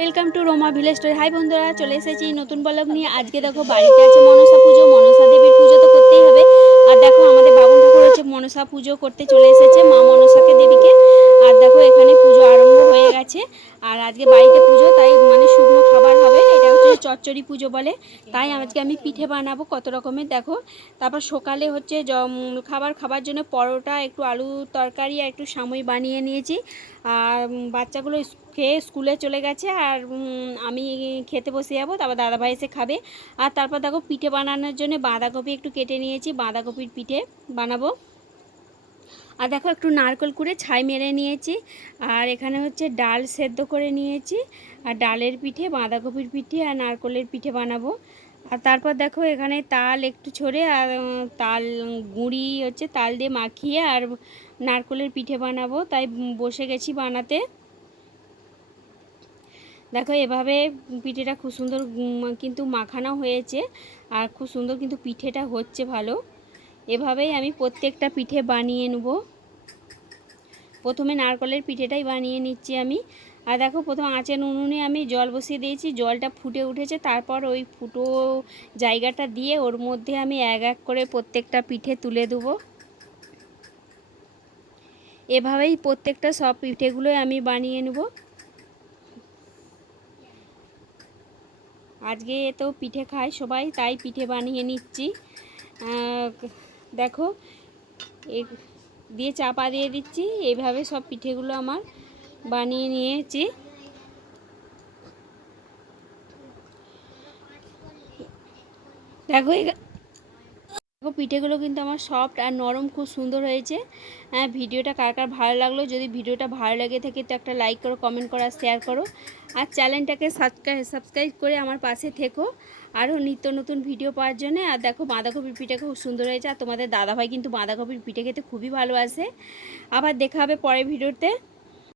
Welcome to Roma village story hi বন্ধুরা, চলে এসেছি নতুন ব্লগ নিয়ে। আজকে দেখো, বাড়িতে আছে মনসা পুজো। মনসা দেবীর পুজো তো করতেই হবে। আর দেখো, আমাদের বাবুন ঠাকুর হচ্ছে মনসা পুজো করতে চলে এসেছে, মা মনসাকে দেবীকে। আর দেখো, এখানে পুজো আরম্ভ হয়ে গেছে। আর আজকে বাড়িতে পুজো, তাই মানে শুকনো খাবার হবে। চচ্চড়ি পুজো বলে, তাই আজকে আমি পিঠে বানাবো কত রকমের, দেখো। তারপর সকালে হচ্ছে খাবার খাবার জন্য পরোটা, একটু আলু তরকারি আর একটু সামই বানিয়ে নিয়েছি। আর বাচ্চাগুলো খেয়ে স্কুলে চলে গেছে আর আমি খেতে বসে যাব, তারপর দাদাভাই এসে খাবে। আর তারপর দেখো পিঠে বানানোর জন্য বাঁধাকপি একটু কেটে নিয়েছি, বাঁধাকপির পিঠে বানাবো। আর দেখো একটু নারকেল কুড়ে ছাই মেরে নিয়েছি, আর এখানে হচ্ছে ডাল সেদ্ধ করে নিয়েছি, আর ডালের পিঠে বাঁধাকপির পিঠে আর নারকেলের পিঠে বানাবো। আর তারপর দেখো এখানে তাল একটু ছড়ে আর তাল গুঁড়ি হচ্ছে তাল দিয়ে মাখিয়ে আর নারকেলের পিঠে বানাবো, তাই বসে গেছি বানাতে। দেখো এভাবে পিঠেটা খুব সুন্দর কিন্তু মাখানো হয়েছে, আর খুব সুন্দর কিন্তু পিঠেটা হচ্ছে ভালো। এভাবেই আমি প্রত্যেকটা পিঠে বানিয়ে নেব। প্রথমে নারকেলের পিঠেটাই বানিয়ে নিচ্ছি আমি। আর দেখো, প্রথম আঁচের উনুনে আমি জল বসিয়ে দিয়েছি, জলটা ফুটে উঠেছে। তারপর ওই ফুটো জায়গাটা দিয়ে ওর মধ্যে আমি এক এক করে প্রত্যেকটা পিঠে তুলে দেবো। এভাবেই প্রত্যেকটা সব পিঠেগুলোই আমি বানিয়ে নেব। আজকে তো পিঠে খায় সবাই, তাই পিঠে বানিয়ে নিচ্ছি। দেখো এ দিয়ে চাপা দিয়ে দিচ্ছি। এইভাবে সব পিঠেগুলো আমার বানিয়ে নিয়েছি। দেখো পিঠেগুলো কিন্তু আমার সফট আর নরম খুব সুন্দর হয়েছে। হ্যাঁ ভিডিওটা কার কার ভালো লাগল যদি ভিডিওটা ভালো লাগে থাকে তো একটা লাইক করো কমেন্ট করো শেয়ার করো। আর চ্যানেলটাকে সাবস্ক্রাইব সাবস্ক্রাইব করে আমার পাশে থেকো। আরও নিত্য নতুন ভিডিও পাওয়ার জন্য। আর দেখো বাঁধাকপির পিঠে খুব সুন্দর হয়েছে। আর তোমাদের দাদাভাই কিন্তু বাঁধাকপির পিঠে খেতে খুবই ভালোবাসে। আবার দেখা হবে পরের ভিডিওতে